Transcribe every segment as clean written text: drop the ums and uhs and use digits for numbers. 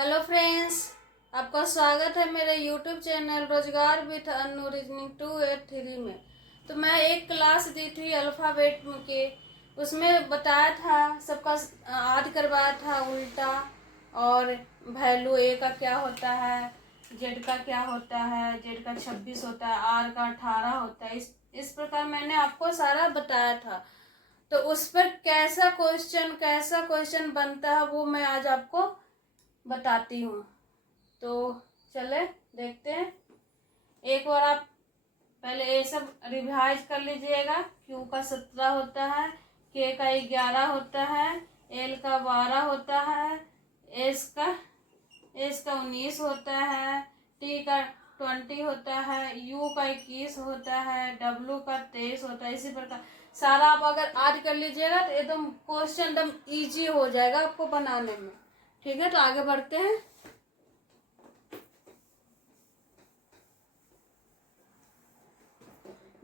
Hello friends, आपका स्वागत है मेरे यूट्यूब चैनल रोजगार विथ अनु रीजनिंग 283 में। तो मैं एक क्लास दी थी अल्फ़ाबेट के, उसमें बताया था सबका आदि करवाया था उल्टा, और वैल्यू ए का क्या होता है, जेड का क्या होता है, जेड का 26 होता है, आर का 18 होता है। इस प्रकार मैंने आपको सारा बताया था। तो उस पर कैसा क्वेश्चन बनता है वो मैं आज आपको बताती हूँ। तो चले देखते हैं। एक बार आप पहले ये सब रिवाइज कर लीजिएगा। क्यू का 17 होता है, के का 11 होता है, एल का 12 होता है, एस का 19 होता है, टी का 20 होता है, यू का 21 होता है, डब्ल्यू का 23 होता है। इसी प्रकार सारा आप अगर ऐड कर लीजिएगा तो एकदम क्वेश्चन एकदम इजी हो जाएगा आपको बनाने में। ठीक है, तो आगे बढ़ते हैं।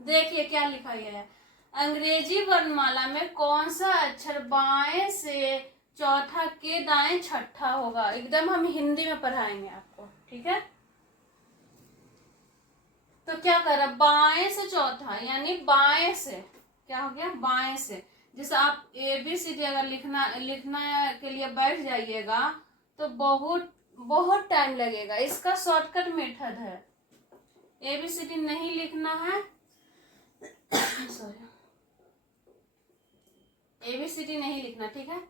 देखिए क्या लिखा गया है। अंग्रेजी वर्णमाला में कौन सा अक्षर बाएं से चौथा के दाएं छठा होगा। एकदम हम हिंदी में पढ़ाएंगे आपको, ठीक है। तो क्या कर रहा, बाएं से चौथा यानी बाएं से क्या हो गया, बाएं से। जैसे आप ABCD अगर लिखना के लिए बैठ जाइएगा तो बहुत बहुत टाइम लगेगा। इसका शॉर्टकट मेथड है। ABCD नहीं लिखना है, सॉरी, ABCD नहीं लिखना, ठीक है।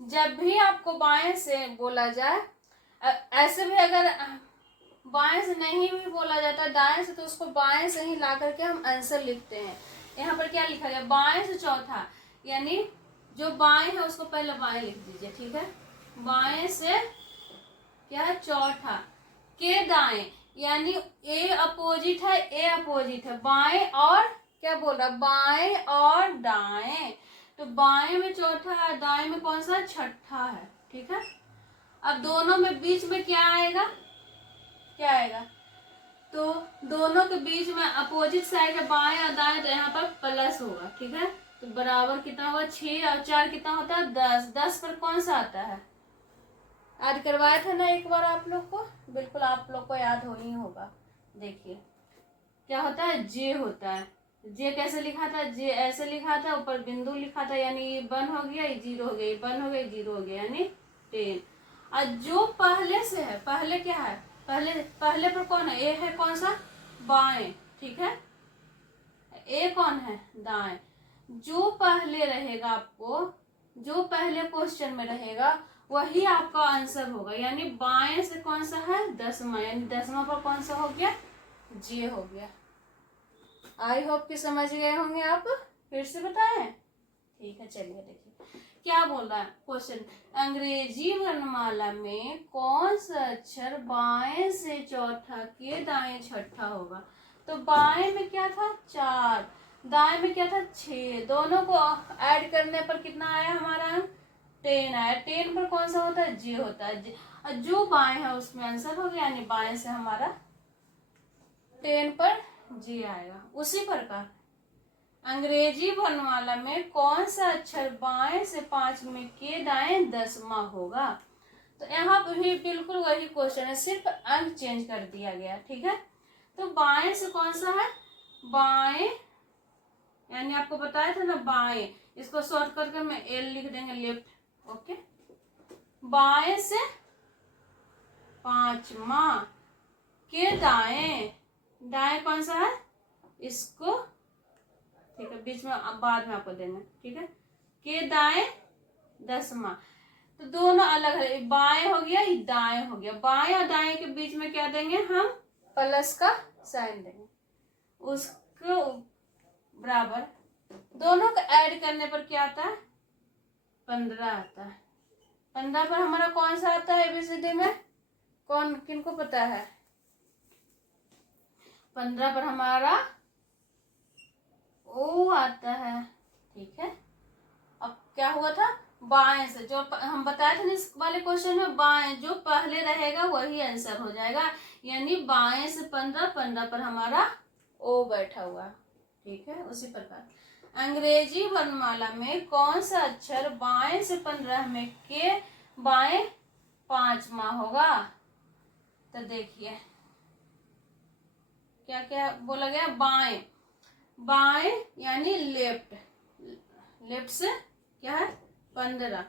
जब भी आपको बाएं से बोला जाए, ऐसे भी अगर बाएं से नहीं भी बोला जाता दाएं से, तो उसको बाएं से ही ला करके हम आंसर लिखते हैं। यहाँ पर क्या लिखा गया, बाएं से चौथा, यानी जो बाएं है उसको पहले बाएं लिख दीजिए, ठीक है। बाएं से क्या है, चौथा के दाएं, यानी ए अपोजिट है, ए अपोजिट है, बाएं और क्या बोल रहा, बाएं और दाएं। तो बाएं में चौथा है, दाएं में कौन सा, छठा है, ठीक है। अब दोनों में बीच में क्या आएगा, क्या आएगा, तो दोनों के बीच में अपोजिट साइड है, बाएं और दाएं, तो यहाँ पर प्लस होगा, ठीक है। तो बराबर कितना होगा, 6 और 4 कितना होता है, 10। 10 पर कौन सा आता है, याद करवाया था ना एक बार आप लोग को, बिल्कुल आप लोग को याद हो ही होगा। देखिए क्या होता है, जे होता है। जे कैसे लिखा था, जे ऐसे लिखा था, ऊपर बिंदु लिखा था, यानी ये 1 हो गया, ये 0 हो गया, ये 1 हो गया, 0 हो गया, यानी 10। और जो पहले से है, पहले क्या है, पहले पर कौन है, ए है, कौन सा, बाएं, ठीक है। ए कौन है, दाएं। जो पहले रहेगा आपको, जो पहले क्वेश्चन में रहेगा वही आपका आंसर होगा। यानी बाएं से कौन सा है, 10वां, यानी 10वां पर कौन सा हो गया, जे हो गया। आई होप कि समझ गए होंगे आप। फिर से बताएं, ठीक है। चलिए देखिए क्या बोल रहा है क्वेश्चन। अंग्रेजी वर्णमाला में कौन सा अक्षर बाएं से चौथा के दाएं छठा होगा। तो बाएं में क्या था, 4, दाएं में क्या था, 6। दोनों को ऐड करने पर कितना आया हमारा अंक, 10 आया। 10 पर कौन सा होता है, जे होता है। और जो बाएं है उसमें आंसर हो गया, यानी बाएं से हमारा 10 पर जे आएगा। उसी प्रकार अंग्रेजी वर्णमाला में कौन सा अक्षर बाएं से 5 में के दाएं 10वां होगा। तो यहाँ पर भी बिल्कुल वही क्वेश्चन है, सिर्फ अंक चेंज कर दिया गया, ठीक है। तो बाएं से कौन सा है, बाएं, यानी आपको बताया था ना बाएं, इसको शॉर्ट करके मैं एल लिख देंगे, लेफ्ट, ओके। बाएं से 5वां के दाएं, दाएं कौन सा है, इसको, ठीक है, बीच में बाद में आपको देना, ठीक है। के दाएं 10वां, तो दोनों अलग है, बाएं हो गया, ये दाएं हो गया। बाएं और दाएं के बीच में क्या देंगे हम, प्लस का साइन देंगे, उसको बराबर। दोनों को ऐड करने पर क्या आता है, 15 आता है। 15 पर हमारा कौन सा आता है ABCD में, कौन किनको पता है, 15 पर हमारा ओ आता है, ठीक है। अब क्या हुआ था, बाएं से, जो हम बताए थे इस वाले क्वेश्चन में, बाएं जो पहले रहेगा वही आंसर हो जाएगा। यानी बाएं से 15, 15 पर हमारा ओ बैठा हुआ, ठीक है। उसी प्रकार अंग्रेजी वर्णमाला में कौन सा अक्षर बाएं से 15 में के बाएं 5वां होगा। तो देखिए क्या क्या बोला गया, बाएं, बाएं यानी लेफ्ट, लेफ्ट से क्या है 15।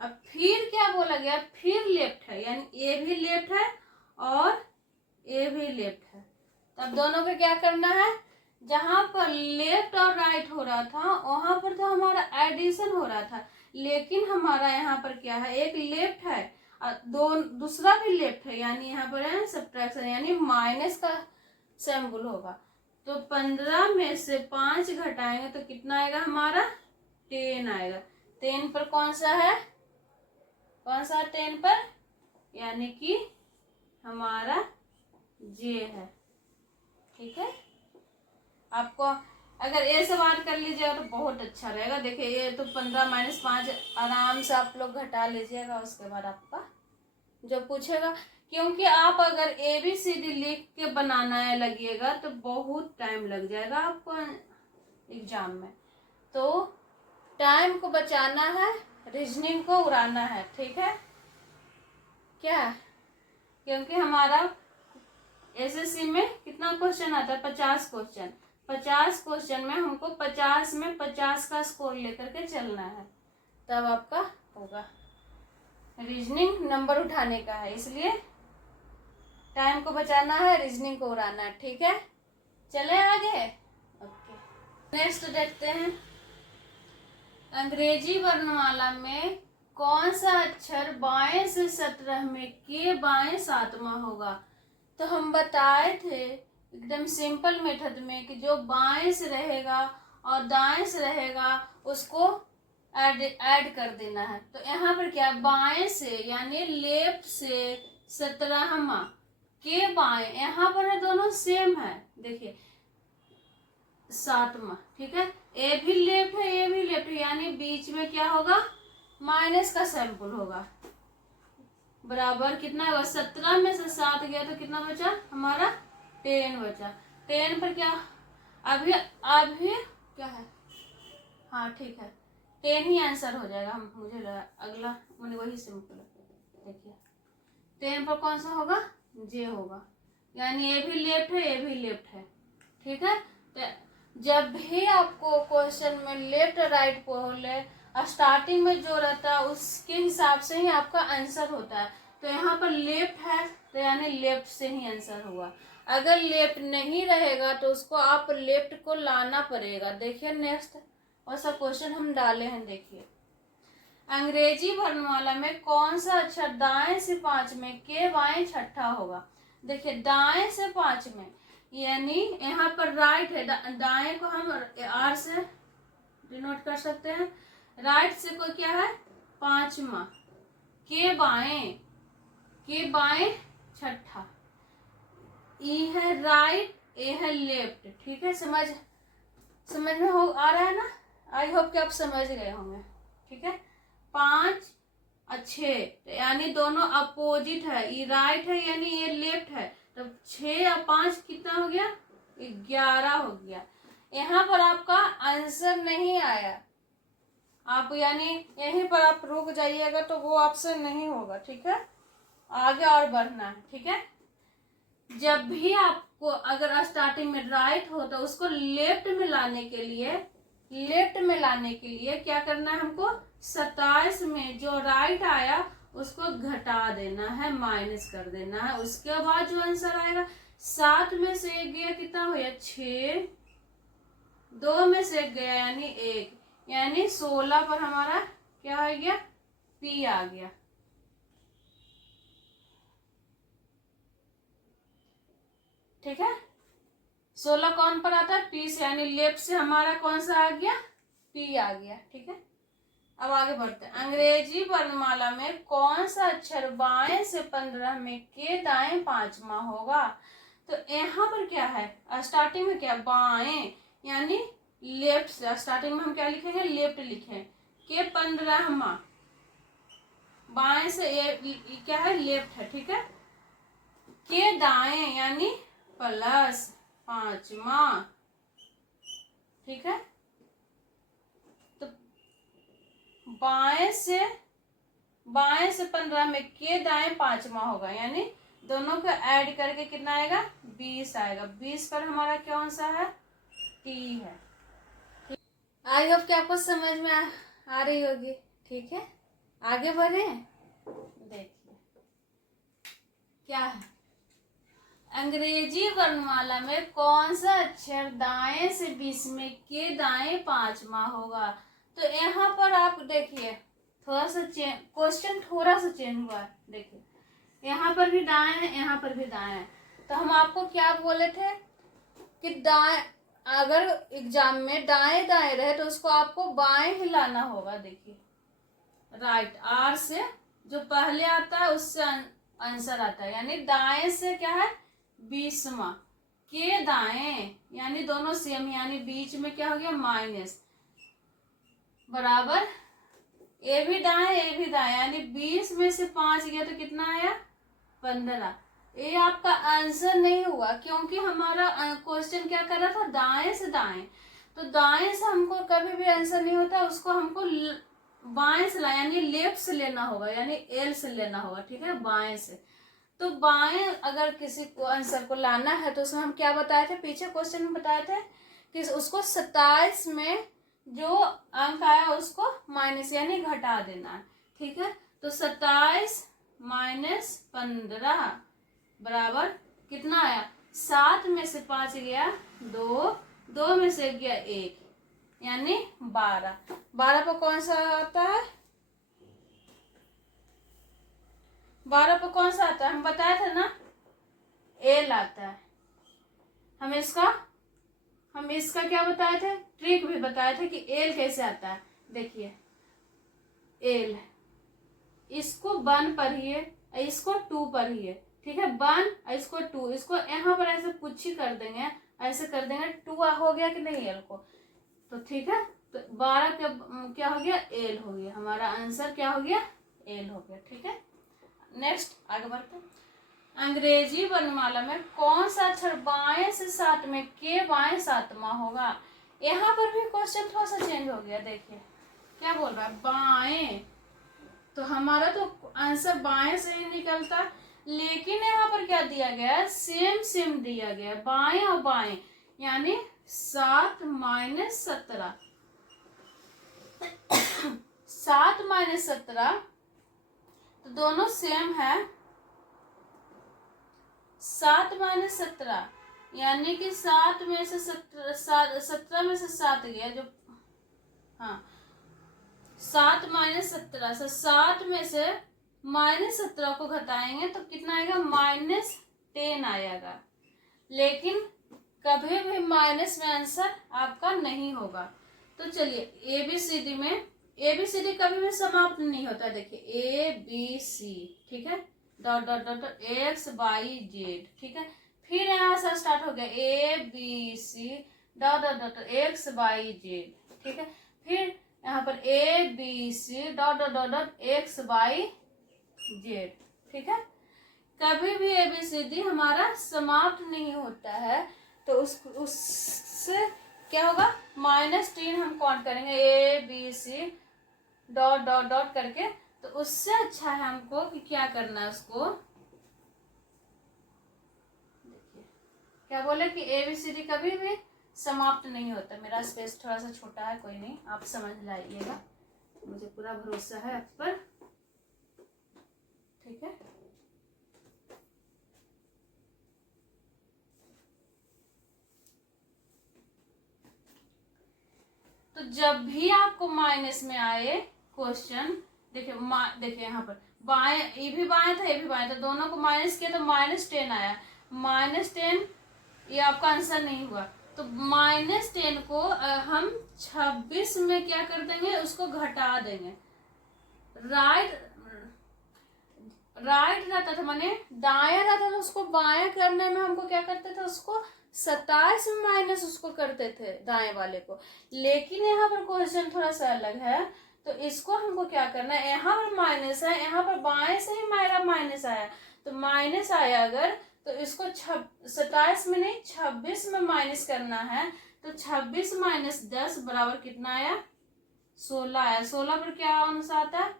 अब फिर क्या बोला गया, फिर लेफ्ट है, यानी ए भी लेफ्ट है और ए भी लेफ्ट है। तब दोनों को क्या करना है, जहां पर लेफ्ट और राइट हो रहा था वहां पर तो हमारा एडिशन हो रहा था, लेकिन हमारा यहाँ पर क्या है, एक लेफ्ट है और दूसरा भी लेफ्ट है, यानी यहाँ पर है सब्ट्रैक्शन, यानी माइनस का सिंबल होगा। तो 15 में से 5 घटाएंगे तो कितना आएगा हमारा, 10 आएगा। 10 पर कौन सा है, कौन सा 10 पर, यानी कि हमारा जे है। ठीक है, आपको अगर ए से बात कर लीजिएगा तो बहुत अच्छा रहेगा। देखिए ये तो 15 - 5 आराम से आप लोग घटा लीजिएगा, उसके बाद आपका जो पूछेगा, क्योंकि आप अगर ABCD लिख के बनाना है लगिएगा तो बहुत टाइम लग जाएगा आपको एग्जाम में। तो टाइम को बचाना है, रीजनिंग को उड़ाना है। ठीक है क्या, क्योंकि हमारा SSC में कितना क्वेश्चन आता है, 50 क्वेश्चन। 50 क्वेश्चन में हमको 50 में 50 का स्कोर लेकर के चलना है, तब आपका होगा। रीजनिंग नंबर उठाने का है, इसलिए टाइम को बचाना है, रीजनिंग को उड़ाना है। ठीक है, चले आगे। ओके, नेक्स्ट देखते हैं, अंग्रेजी वर्णमाला में कौन सा अक्षर बाएं से 17 में के बाएं 7वां होगा। तो हम बताए थे एकदम सिंपल मेथड में कि जो बाएं से रहेगा और दाएं से रहेगा उसको ऐड कर देना है। तो यहाँ पर क्या, बाएं से यानी लेफ्ट से 17वां के बाएं, यहाँ पर है दोनों सेम है, देखिए 7वां। ठीक है, ए भी लेफ्ट है, ए भी लेफ्ट है, यानी बीच में क्या होगा, माइनस का सैंपल होगा, बराबर कितना होगा, 17 में से 7 गया तो कितना बचा हमारा, 10 बचा। 10 पर क्या, अभी अभी क्या है, हाँ ठीक है 10 ही आंसर हो जाएगा, मुझे लगा अगला मैंने वही सिंपल। देखिए 10 पर कौन सा होगा, जे होगा, यानी ए भी लेफ्ट है, ए भी लेफ्ट है। ठीक है, तो जब भी आपको क्वेश्चन में लेफ्ट राइट बोले, स्टार्टिंग में जो रहता है उसके हिसाब से ही आपका आंसर होता है। तो यहाँ पर लेफ्ट है तो यानी लेफ्ट से ही आंसर हुआ। अगर लेफ्ट नहीं रहेगा तो उसको आप लेफ्ट को लाना पड़ेगा। देखिए नेक्स्ट ऐसा क्वेश्चन हम डाले हैं, देखिए अंग्रेजी वर्णमाला में कौन सा अक्षर दाएं से 5 में के बाएं 6ठा होगा। देखिए दाएं से 5 में यानी यहाँ पर राइट है, दाएं को हम आर से डिनोट कर सकते हैं, राइट से कोई क्या है 5वां, के बाएं 6ठा, ई है राइट, ए है लेफ्ट। ठीक है, समझ में हो आ रहा है ना, आई होप कि आप समझ गए होंगे। ठीक है, 5 और 6 यानी दोनों अपोजिट है, ये राइट है यानी ये लेफ्ट है, तो 6 और 5 कितना हो गया, 11 हो गया। यहाँ पर आपका आंसर नहीं आया, आप यानी यहीं पर आप रुक जाइएगा तो वो ऑप्शन नहीं होगा। ठीक है, आगे और बढ़ना है। ठीक है, जब भी आपको अगर स्टार्टिंग में राइट हो तो उसको लेफ्ट में लाने के लिए क्या करना है हमको, 27 में जो राइट आया उसको घटा देना है, माइनस कर देना है। उसके बाद जो आंसर आएगा, 7 में से 1 गया कितना हो गया 6, 2 में से 1 गया यानी 1, यानी 16 पर हमारा क्या आ गया, पी आ गया। ठीक है, 16 कौन पर आता है, पी से, यानी लेफ्ट से हमारा कौन सा आ गया, पी आ गया। ठीक है, अब आगे बढ़ते हैं, अंग्रेजी वर्णमाला में कौन सा अक्षर बाएं से 15 में के दाएं 5वां होगा। तो यहाँ पर क्या है, स्टार्टिंग में क्या, बाएं यानी लेफ्ट से, स्टार्टिंग में हम क्या लिखेंगे, लेफ्ट लिखें, के 15वां, बाएं से ये क्या है, लेफ्ट है। ठीक है, के दाएं यानी प्लस 5वां। ठीक है, तो बाएं से बाएं से 15 में के दाएं 5वां होगा, यानी दोनों को ऐड करके कितना आएगा 20 आएगा। 20 पर हमारा कौन सा है टी है। आई होप कि आपको समझ में आ रही होगी। ठीक है, आगे बढ़े। देखिए क्या है, अंग्रेजी वर्णमाला में कौन सा अक्षर दाएं से 20 में के दाएं 5वां होगा। तो यहाँ पर आप देखिए थोड़ा सा क्वेश्चन थोड़ा सा चेंज हुआ है। देखिए यहाँ पर भी दाएं है, यहाँ पर भी दाएं है। तो हम आपको क्या बोले थे कि दाएं, अगर एग्जाम में दाएं दाएं रहे तो उसको आपको बाएं हिलाना होगा। देखिए राइट, आर से जो पहले आता है उससे आंसर आता है, यानी दाएं से क्या है 20वां, के दाएं यानी दोनों सेम, यानी बीच में क्या हो गया माइनस, बराबर ए भी दाएं ए भी दाएं, यानी 20 में से 5 गया तो कितना आया 15। ये आपका आंसर नहीं हुआ क्योंकि हमारा क्वेश्चन क्या कर रहा था दाएं से दाएं। तो दाएं से हमको कभी भी आंसर नहीं होता, उसको हमको बाएं से यानी लेफ्ट से लेना होगा, यानी एल से लेना होगा। ठीक है, बाएं से। तो बाएं अगर किसी को आंसर को लाना है तो उसमें हम क्या बताए थे, पीछे क्वेश्चन में बताए थे कि उसको 27 में जो अंक आया उसको माइनस यानी घटा देना है। ठीक है, तो 27 माइनस 15 बराबर कितना आया, 7 में से 5 गया 2, 2 में से गया 1, यानी 12। 12 पर कौन सा आता है, 12 पर कौन सा आता है, हम बताए थे ना एल आता है। हम इसका क्या बताए थे, ट्रिक भी बताए थे कि एल कैसे आता है। देखिए एल, इसको 1 पढ़िए, इसको 2 पढ़िए। ठीक है, 1 इसको 2, इसको यहाँ पर ऐसे कुछ ही कर देंगे, ऐसे कर देंगे 2 हो गया कि नहीं एल को। तो ठीक है, तो 12 क्या हो गया एल हो गया, हमारा आंसर क्या हो गया एल हो गया। ठीक है, नेक्स्ट आगे बढ़ते हैं। अंग्रेजी वर्णमाला में कौन सा अक्षर बाएं से 7 में के बाएं 7वां होगा। यहाँ पर भी क्वेश्चन थोड़ा सा चेंज हो गया। देखिए क्या बोल रहा है, बाएं, तो हमारा तो आंसर बाएं से ही निकलता, लेकिन यहाँ पर क्या दिया गया है, सेम सेम दिया गया है, बाएं और बाएं, यानी 7 माइनस 17, 7 माइनस 17, तो दोनों सेम है। 7 माइनस 17 यानी कि 7 में से 17 में से 7 गया, जो हाँ 7 माइनस 17 से 7 में से माइनस 17 को घटाएंगे तो कितना आएगा माइनस 10 आएगा। लेकिन कभी भी माइनस में आंसर आपका नहीं होगा। तो चलिए ABCD में, ABCD कभी भी समाप्त नहीं होता। देखिए ABC, ठीक है, डॉट डॉट डॉट XYZ, ठीक है, फिर यहाँ से स्टार्ट हो गया ABC dot dot dot XYZ, ठीक है, फिर यहाँ पर ABC dot dot dot dot XYZ, ठीक है। कभी भी ABCD हमारा समाप्त नहीं होता है, तो उससे क्या होगा -10 हम काउंट करेंगे ABC डॉट डॉट डॉट करके। तो उससे अच्छा है हमको कि क्या करना है, उसको देखिए क्या बोले कि ABCD कभी भी समाप्त नहीं होता। मेरा स्पेस थोड़ा सा छोटा है, कोई नहीं, आप समझ लाइएगा, मुझे पूरा भरोसा है आप पर, ठीक है। तो जब भी आपको माइनस में आए क्वेश्चन, देखिए देखिए यहाँ पर बाएं, ये भी बाएं था ये भी बाएं था, दोनों को माइनस किया तो -10 आया। -10 ये आपका आंसर नहीं हुआ, तो -10 को हम 26 में क्या कर देंगे, उसको घटा देंगे। राइट रहता था, माने दाया रहता था, उसको बाया करने में हमको क्या करते थे, उसको 27 में माइनस उसको करते थे दाएं वाले को। लेकिन यहाँ पर क्वेश्चन थोड़ा सा अलग है, तो इसको हमको क्या करना है, यहाँ पर माइनस है, यहाँ पर बाएं से ही मेरा माइनस आया, तो माइनस आया अगर, तो इसको 27 में नहीं 26 में माइनस करना है। तो 26 माइनस 10 बराबर कितना आया 16 आया। 16 पर क्या आंसर आता है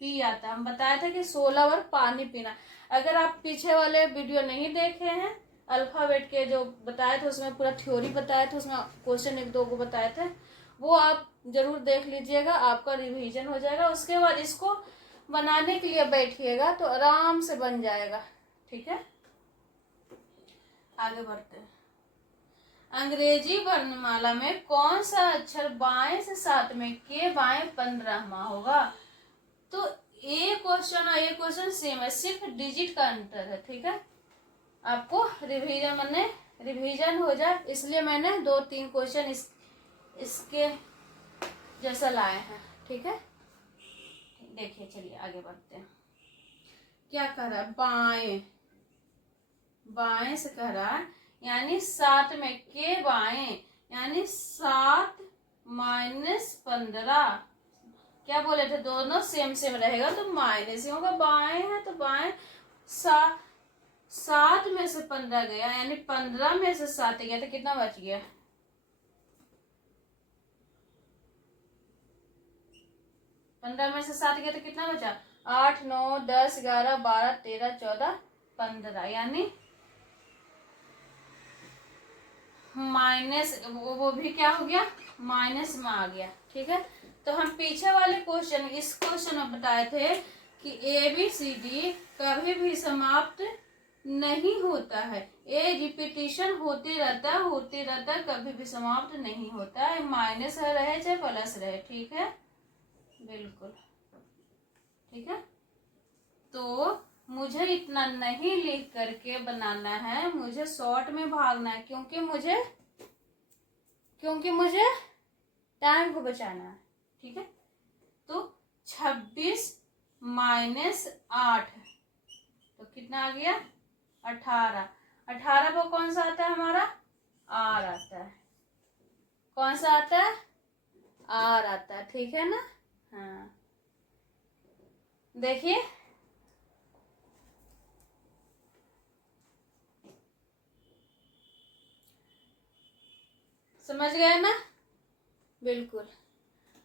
पी आता है। हम बताया था कि 16 बार पानी पीना। अगर आप पीछे वाले वीडियो नहीं देखे हैं अल्फाबेट के जो बताए थे, उसमें पूरा थ्योरी बताया था, उसमें क्वेश्चन 1-2 को बताए थे, वो आप जरूर देख लीजिएगा, आपका रिवीजन हो जाएगा। उसके बाद इसको बनाने के लिए बैठिएगा तो आराम से बन जाएगा। ठीक है, आगे बढ़ते हैं। अंग्रेजी वर्णमाला में कौन सा अक्षर बाएं से 7वें के बाएं 15वां होगा? तो ये क्वेश्चन और ये क्वेश्चन सेम है, सिर्फ डिजिट का अंतर है। ठीक है, आपको रिवीजन हो जाए इसलिए मैंने 2-3 क्वेश्चन इसके जैसा लाए हैं। ठीक है, देखिए, चलिए आगे बढ़ते हैं। क्या कह रहा है? बाएं से कह रहा है, यानी 7 में के बाएं, यानी 7 माइनस 15। क्या बोले थे? दोनों सेम सेम रहेगा तो माइनस ही होगा। बाएं है तो बाएं 7 में से 15 गया, यानी 15 में से 7 गया तो कितना बच गया? 15 में से 7 गया तो कितना बचा? 8, 9, 10, 11, 12, 13, 14, 15, यानी माइनस, वो भी क्या हो गया? माइनस में आ गया। ठीक है, तो हम पीछे वाले क्वेश्चन, इस क्वेश्चन में बताए थे कि ABCD कभी भी समाप्त नहीं होता है। ये रिपीटिशन होते रहता, कभी भी समाप्त नहीं होता है, माइनस रहे चाहे प्लस रहे। ठीक है, बिल्कुल ठीक है। तो मुझे इतना नहीं लिख करके बनाना है, मुझे शॉर्ट में भागना है, क्योंकि मुझे टाइम को बचाना है। ठीक है, तो 26 माइनस 8 तो कितना आ गया? 18। 18 पर कौन सा आता है हमारा? आर आता है। कौन सा आता है? आर आता है। ठीक है ना? हाँ, देखिए, समझ गए ना? बिल्कुल।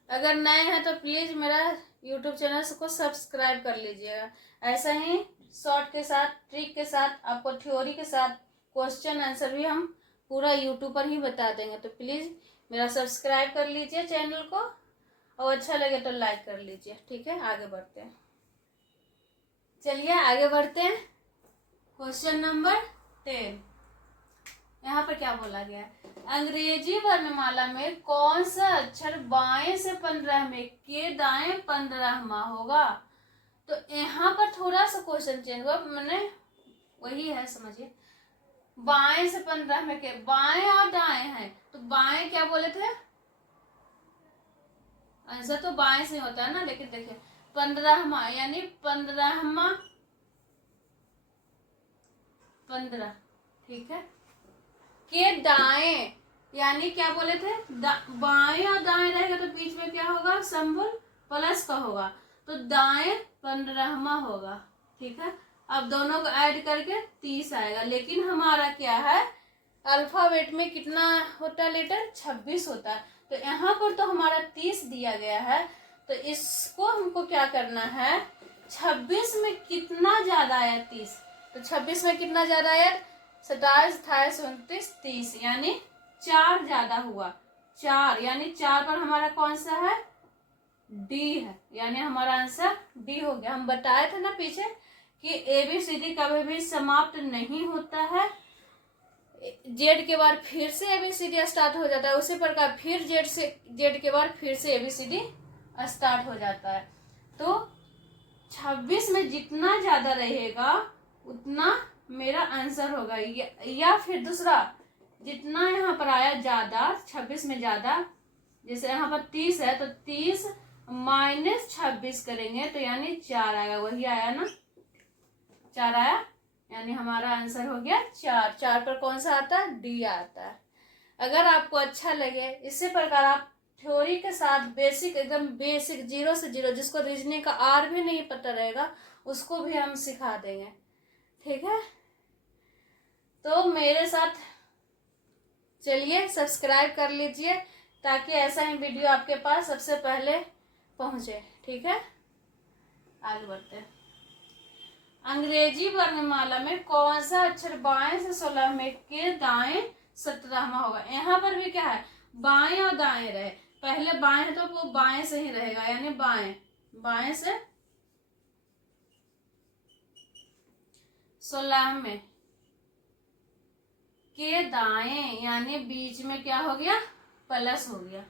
अगर नए हैं तो प्लीज मेरा यूट्यूब चैनल को सब्सक्राइब कर लीजिएगा। ऐसा ही शॉर्ट के साथ, ट्रिक के साथ, आपको थ्योरी के साथ क्वेश्चन आंसर भी हम पूरा यूट्यूब पर ही बता देंगे। तो प्लीज मेरा सब्सक्राइब कर लीजिए चैनल को, और अच्छा लगे तो लाइक कर लीजिए। ठीक है, आगे बढ़ते हैं। चलिए आगे बढ़ते हैं। क्वेश्चन नंबर 10, यहाँ पर क्या बोला गया है? अंग्रेजी वर्णमाला में कौन सा अक्षर बाएं से 15वें के दाएं 15वां होगा? तो यहाँ पर थोड़ा सा क्वेश्चन चेंज हुआ, मैंने वही है, समझिए। बाएं से 15वें के, बाएं और दाएं है, तो बाएं क्या बोले थे? आंसर तो बाएं से होता है ना, लेकिन देखिए 15वां, यानी 15वां 15। ठीक है, के दाएं, यानी क्या बोले थे? बाएं और दाएं रहेगा तो बीच में क्या होगा? सिंबल प्लस का होगा, तो दाएं 15वां होगा। ठीक है, अब दोनों को ऐड करके 30 आएगा। लेकिन हमारा क्या है? अल्फाबेट में कितना होता है लेटर? 26 होता है। तो यहाँ पर तो हमारा 30 दिया गया है, तो इसको हमको क्या करना है? 26 में कितना ज्यादा आया? 30। तो 26 में कितना ज्यादा आया? 27, 28, 29, 30, यानी 4 ज्यादा हुआ। 4, यानी 4 पर हमारा कौन सा है? डी है, यानी हमारा आंसर डी हो गया। हम बताए थे ना पीछे कि ABCD कभी भी समाप्त नहीं होता है, जेड के बाद फिर से ABCD स्टार्ट हो जाता है, उसी प्रकार फिर जेड के बाद फिर से ABCD स्टार्ट हो जाता है। तो 26 में जितना ज्यादा रहेगा उतना मेरा आंसर होगा, या फिर दूसरा, जितना यहाँ पर आया ज्यादा, 26 में ज्यादा, जैसे यहाँ पर 30 है तो 30 माइनस 26 करेंगे तो यानी 4 आएगा। वही आया ना, 4 आया, यानी हमारा आंसर हो गया 4। 4 पर कौन सा आता है? डी आता है। अगर आपको अच्छा लगे, इसी प्रकार आप थ्योरी के साथ बेसिक, एकदम बेसिक 0 से 0, जिसको रीजनिंग का आर भी नहीं पता रहेगा उसको भी हम सिखा देंगे। ठीक है, तो मेरे साथ चलिए सब्सक्राइब कर लीजिए ताकि ऐसा ही वीडियो आपके पास सबसे पहले पहुंचे। ठीक है, आगे बढ़ते हैं। अंग्रेजी वर्णमाला में कौन सा अक्षर बाएं से 16वें के दाएं 17वां होगा? यहाँ पर भी क्या है, बाएं और दाएं रहे, पहले बाएं है तो वो बाएं से ही रहेगा, यानी बाएं, बाएं से 16वें के दाएं, यानी बीच में क्या हो गया, प्लस हो गया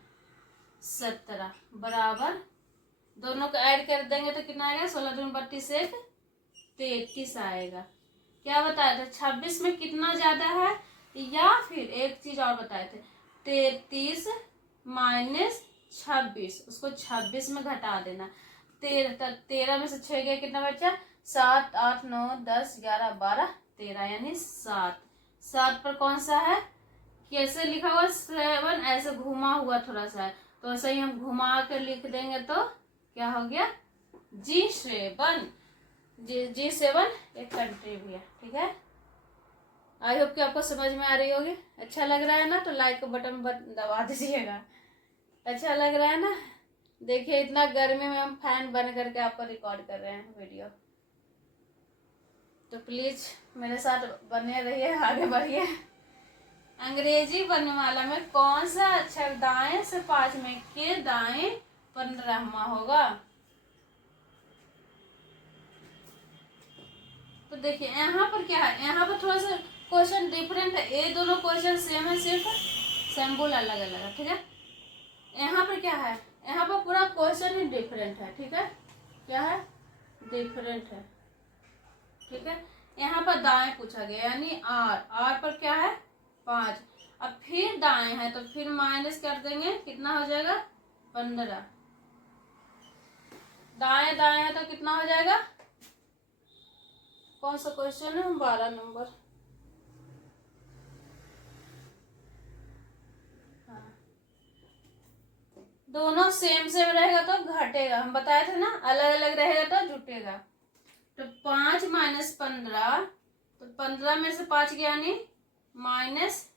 17 बराबर, दोनों को ऐड कर देंगे तो कितना आएगा, 16 दूनी 32 एक 33 आएगा। क्या बताया था, 26 में कितना ज्यादा है, या फिर एक चीज और बताए थे, 33 माइनस 26, उसको 26 में घटा देना। 13 में से 6 गया, कितना बचा, 7 8 9 10 11 12 13, यानी 7। 7 पर कौन सा है, कैसे लिखा हुआ, 7 ऐसे घुमा हुआ थोड़ा सा है, तो ऐसे ही हम घुमा कर लिख देंगे तो क्या हो गया, G7। G7 एक कंट्री भी है, ठीक है। आई होप कि आपको समझ में आ रही होगी। अच्छा लग रहा है ना, तो लाइक का बटन दबा दीजिएगा। अच्छा लग रहा है ना, देखिए इतना गर्मी में हम फैन बंद करके आपको रिकॉर्ड कर रहे हैं वीडियो, तो प्लीज मेरे साथ बने रहिए, आगे बढ़िए। अंग्रेजी वर्णमाला में कौन सा अक्षर दाएं से 5वें के दाएं 15वां होगा? तो देखिए यहाँ पर क्या है, यहाँ पर थोड़ा सा क्वेश्चन डिफरेंट है, ये दोनों क्वेश्चन सेम है, सिर्फ सिंबल अलग अलग है, ठीक है। यहाँ पर क्या है, यहाँ पर पूरा क्वेश्चन ही डिफरेंट है, ठीक है, क्या है, डिफरेंट है, ठीक है। यहाँ पर दाएं पूछा गया, यानी आर पर क्या है 5, अब फिर दाएं है तो फिर माइनस कर देंगे, कितना हो जाएगा 15, दाएं दाएं है तो कितना हो जाएगा, कौन सा क्वेश्चन है, 12 नंबर, हाँ। दोनों सेम सेम रहेगा तो घटेगा, हम बताए थे ना, अलग अलग रहेगा तो जुटेगा। तो 5 माइनस 15, तो 15 में से 5 गया, यानी माइनस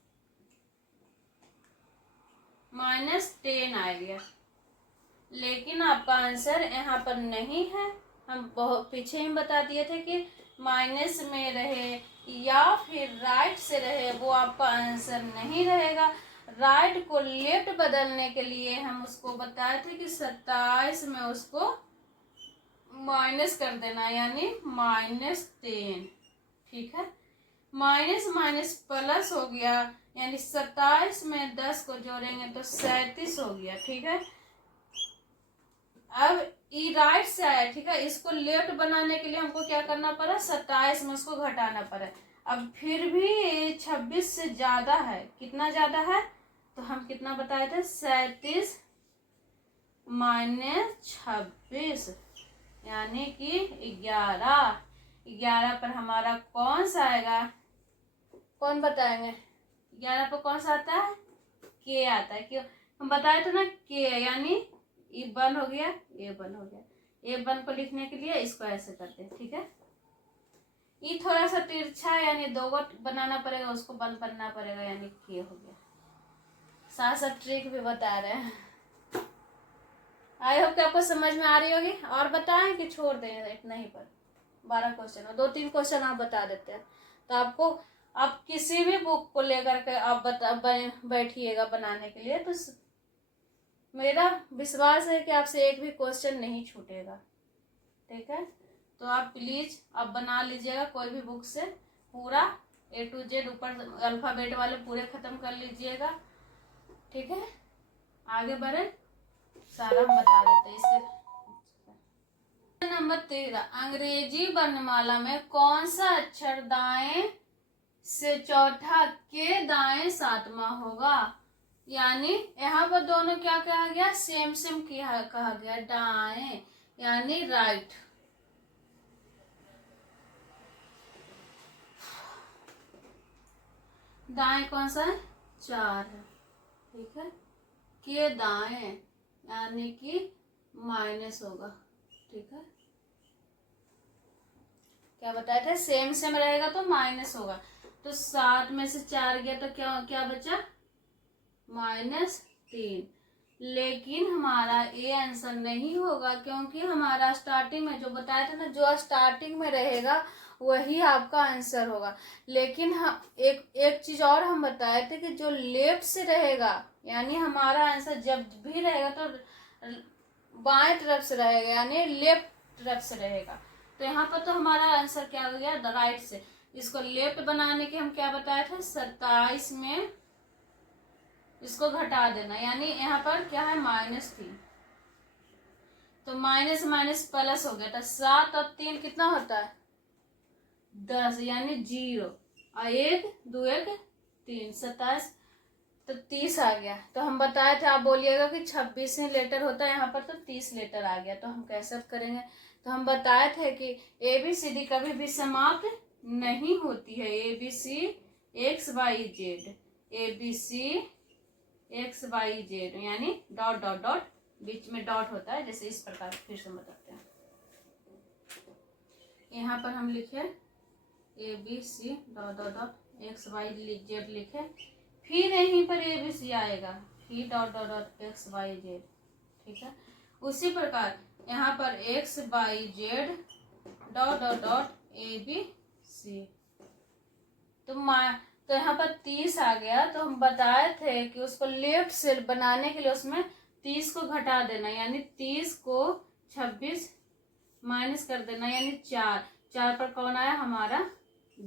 10 आ गया, लेकिन आपका आंसर यहाँ पर नहीं है। हम बहुत पीछे ही बता दिए थे कि माइनस में रहे या फिर राइट से रहे वो आपका आंसर नहीं रहेगा। राइट को लेफ्ट बदलने के लिए हम उसको बताए थे कि 27 में उसको माइनस कर देना, यानी -10, ठीक है। माइनस माइनस प्लस हो गया, यानी 27 में 10 को जोड़ेंगे तो 37 हो गया, ठीक है। अब ई राइट से आया, ठीक है, इसको लेफ्ट बनाने के लिए हमको क्या करना पड़ा, 27 में उसको घटाना पड़ा। अब फिर भी 26 से ज्यादा है, कितना ज्यादा है, तो हम कितना बताए थे, 37 माइनस 26, यानी कि 11 पर हमारा कौन सा आएगा, कौन बताएंगे, 11 पर कौन सा आता है, के आता है, क्यों, हम बताए थे ना के, यानी ए बन हो गया, ए बन हो गया, ए बन को लिखने के लिए इसको ऐसे करते हैं, ठीक है। ये थोड़ा सा तिरछा है, यानी 2 गो बनाना पड़ेगा, उसको बन बनना पड़ेगा, यानी के हो गया। साथ साथ ट्रिक भी बता रहे हैं। आई होप कि आपको समझ में आ रही होगी। और बताएं कि छोड़ दें इतना ही पर, 12 क्वेश्चन और 2-3 क्वेश्चन आप बता देते हैं, तो आपको, आप किसी भी बुक को लेकर के आप बैठिएगा बनाने के लिए, तो मेरा विश्वास है कि आपसे एक भी क्वेश्चन नहीं छूटेगा, ठीक है। तो आप प्लीज आप बना लीजिएगा कोई भी बुक से, पूरा A to Z ऊपर अल्फाबेट वाले पूरे खत्म कर लीजिएगा, ठीक है। आगे बढ़े, सारा हम बता देते हैं इसके। नंबर 13, अंग्रेजी वर्णमाला में कौन सा अक्षर दाएं से चौथा के दाएं 7वां होगा? यानी यहाँ पर दोनों क्या कहा गया, सेम सेम क्या कहा गया, दाएं, यानी राइट। दाएं कौन सा है, 4 है, ठीक है। के दाएं यानी कि माइनस होगा, ठीक है। क्या बताया था, सेम सेम रहेगा तो माइनस होगा, तो 7 में से 4 गया तो क्या क्या बचा, -3। लेकिन हमारा ए आंसर नहीं होगा, क्योंकि हमारा स्टार्टिंग में जो बताया था ना, जो स्टार्टिंग में रहेगा वही आपका आंसर होगा। लेकिन हम एक चीज और हम बताए थे कि जो लेफ्ट से रहेगा, यानी हमारा आंसर जब भी रहेगा तो बाएं तरफ से रहेगा, यानी लेफ्ट तरफ से रहेगा। तो यहाँ पर तो हमारा आंसर क्या हो गया, द राइट से। इसको लेफ्ट बनाने के हम क्या बताए थे, 27 में इसको घटा देना, यानी यहाँ पर क्या है, -3, तो माइनस माइनस प्लस हो गया, तो 7 और 3 कितना होता है, 10, यानी 0 और 1 2 1 3, 27, तो 30 आ गया। तो हम बताए थे, आप बोलिएगा कि 26 ही लेटर होता है, यहाँ पर तो 30 लेटर आ गया। तो हम कैसे करेंगे, तो हम बताए थे कि ABCD कभी भी समाप्त नहीं होती है। ABC XYZ, ABC XYZ, यानी डॉट डॉट डॉट, बीच में डॉट होता है, जैसे इस प्रकार। फिर से बताते हैं, यहाँ पर हम लिखे ABC dot dot dot XYZ लिखे, फिर यहीं पर ABC आएगा, फिर डॉट डॉट डॉट XYZ, ठीक है। उसी प्रकार यहाँ पर XYZ dot dot dot ABC, तो यहाँ पर 30 आ गया। तो हम बताए थे कि उसको लेफ्ट से बनाने के लिए उसमें 30 को घटा देना, यानी 30 को 26 माइनस कर देना, यानी 4 पर कौन आया, हमारा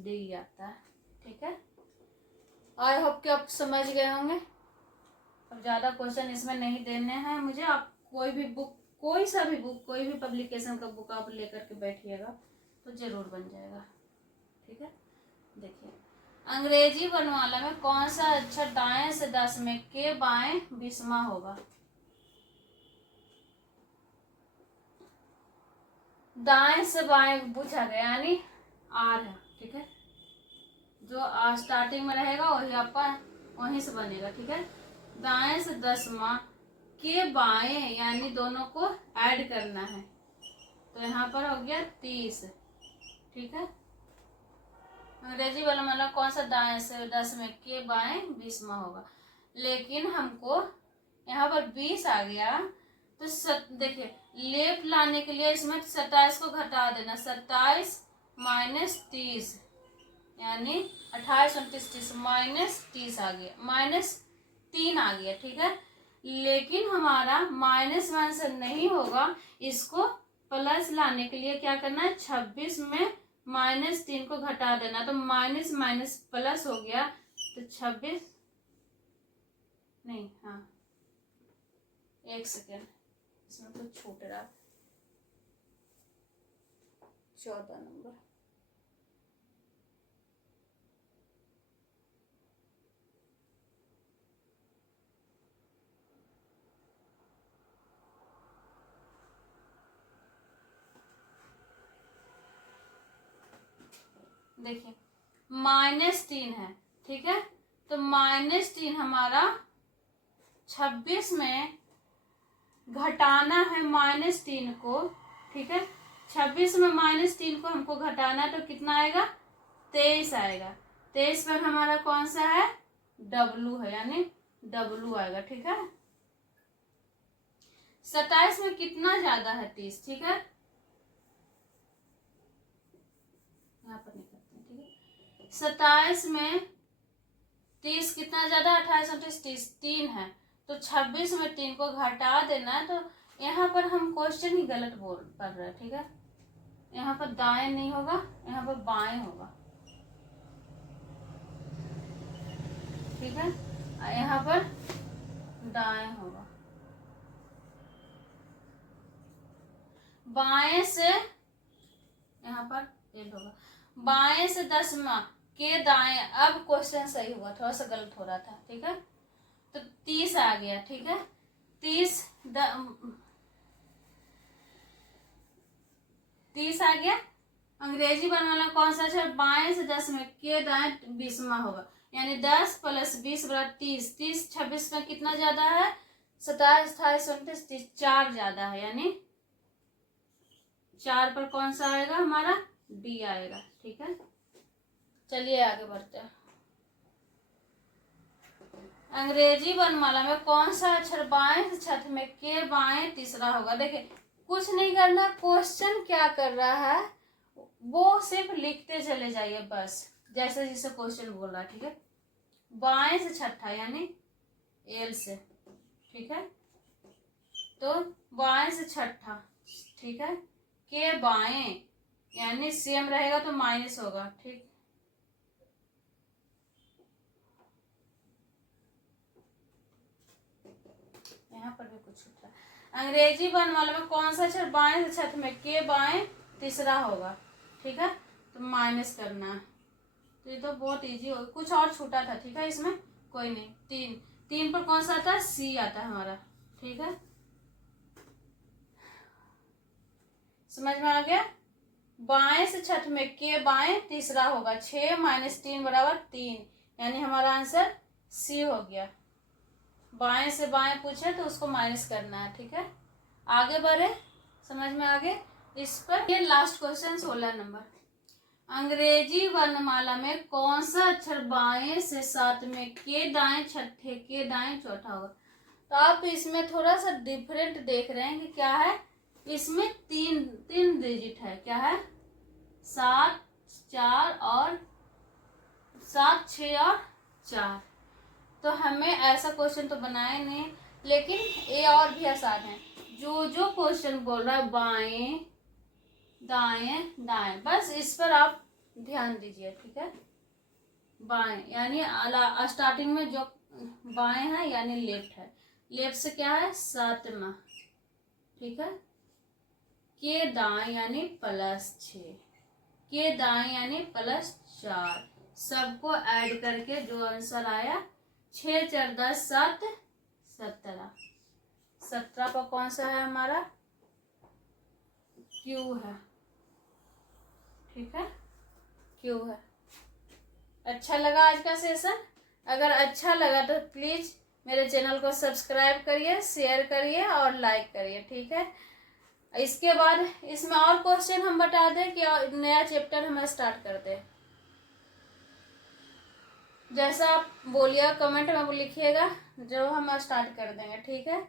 D आता है, ठीक है। आई होप कि आप समझ गए होंगे। अब ज़्यादा क्वेश्चन इसमें नहीं देने हैं मुझे। आप कोई भी बुक, कोई सा भी बुक, कोई भी पब्लिकेशन का बुक आप लेकर के बैठिएगा तो जरूर बन जाएगा, ठीक है। देखिए, अंग्रेजी वर्णमाला में कौन सा अक्षर दाएं से 10 में के बाएं 20वां होगा। दाएं से बाएं पूछा गया, यानी R है, ठीक है। जो स्टार्टिंग में रहेगा वही आपका वहीं से बनेगा, ठीक है। दाएं से 10वां के बाएं, यानी दोनों को ऐड करना है, तो यहाँ पर हो गया 30, ठीक है। अंग्रेजी वाला मतलब कौन सा दाएं से 10 में के बाएं 20वां होगा, लेकिन हमको यहाँ पर 20 आ गया, तो देखिए लेफ्ट लाने के लिए इसमें 27 को घटा देना, 27 माइनस 30, यानी 28 29 30, -30 आ गया, -3 आ गया, ठीक है। लेकिन हमारा माइनस वन से नहीं होगा, इसको प्लस लाने के लिए क्या करना है, 26 में -3 को घटा देना, तो माइनस माइनस प्लस हो गया, तो 26 नहीं, हाँ 1 सेकेंड, इसमें कुछ छूट रहा, 14 नंबर, देखिए -3 है, ठीक है। तो -3 हमारा 26 में घटाना है -3 को, ठीक है। 26 में -3 को हमको घटाना है, तो कितना आएगा, 23 आएगा। 23 पर हमारा कौन सा है, W है, यानी W आएगा, ठीक है। 27 में कितना ज्यादा है, 30, ठीक है। यहाँ पर नहीं करते हैं, ठीक है। 27 में 30 कितना ज्यादा, 28 29 30, 3 है, तो 26 में 3 को घटा देना है, तो यहाँ पर हम क्वेश्चन ही गलत बोल कर रहे हैं, ठीक है। यहाँ पर दाएं नहीं होगा, यहाँ पर बाएं होगा, ठीक है। यहाँ पर दाएं होगा, बाएं से यहाँ पर 1 होगा, बाएं से 10वां के दाएं। अब क्वेश्चन सही हुआ, थोड़ा सा गलत हो रहा था, ठीक है। तो 30 आ गया, ठीक है। 30 आ गया। अंग्रेजी बनवाना कौन सा अक्षर बाएं से 10 में के दाएं 20वां होगा, यानी 10 + 20 = 30, 30 26 में कितना ज्यादा है, 27 28 29 30, 4 ज्यादा है, यानी 4 पर कौन सा आएगा, हमारा D आएगा, ठीक है। चलिए आगे बढ़ते हैं। अंग्रेजी वर्णमाला में कौन सा अक्षर बाएं से छठ में के बाएं तीसरा होगा। देखिए कुछ नहीं करना, क्वेश्चन क्या कर रहा है वो सिर्फ लिखते चले जाइए बस, जैसे जैसे क्वेश्चन बोल रहा है, ठीक है। बाएं से छठा यानी एल से, ठीक है। तो बाएं से छठा, ठीक है, के बाएं यानी सेम रहेगा तो माइनस होगा, ठीक। यहाँ पर भी कुछ छूट रहा है। अंग्रेजी वर्णमाला में कौन सा अक्षर बाएं से छठ में के बाएं तीसरा होगा, ठीक है। तो माइनस करना है, तो ये तो बहुत इजी हो। कुछ और छूटा था, ठीक है, इसमें कोई नहीं। तीन, तीन पर कौन सा आता है, सी आता है हमारा, ठीक है। समझ में आ गया। बाएं से छठ में के बाएं तीसरा होगा, 6 - 3 बराबर 3, यानी हमारा आंसर सी हो गया। बाएं से बाएं पूछे तो उसको माइनस करना है, ठीक है। आगे बढ़े, समझ में आगे। इस पर ये लास्ट क्वेश्चन 16 नंबर। अंग्रेजी वर्णमाला में कौन सा अक्षर बाएं से 7 में के दाएं छठे के दाएं चौथा होगा। तो आप इसमें थोड़ा सा डिफरेंट देख रहे हैं कि क्या है, इसमें तीन तीन डिजिट है, क्या है, 7 4 और 7 6 और 4। तो हमें ऐसा क्वेश्चन तो बनाए नहीं, लेकिन ये और भी आसान है। जो जो क्वेश्चन बोल रहा है बाएं दाएं दाएं, बस इस पर आप ध्यान दीजिए, ठीक है। बाएं यानी स्टार्टिंग में जो बाएं है यानी लेफ्ट है, लेफ्ट से क्या है 7वां, ठीक है। के दाएं यानी +6, के दाएं यानी +4, सबको ऐड करके जो आंसर आया 6 4 10 7 17। 17 पर कौन सा है हमारा, क्यू है, ठीक है, क्यू है। अच्छा लगा आज का सेशन। अगर अच्छा लगा तो प्लीज मेरे चैनल को सब्सक्राइब करिए, शेयर करिए और लाइक करिए, ठीक है। इसके बाद इसमें और क्वेश्चन हम बता दें कि नया चैप्टर हम स्टार्ट कर दें, जैसा आप बोलिएगा कमेंट में लिखिएगा, जो हम स्टार्ट कर देंगे, ठीक है।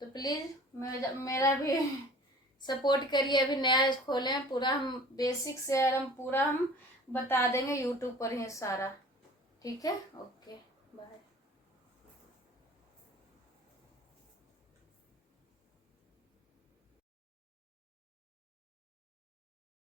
तो प्लीज मेरा भी सपोर्ट करिए। अभी नया खोले हैं, पूरा हम बेसिक से हम पूरा हम बता देंगे यूट्यूब पर ही सारा, ठीक है। Okay bye.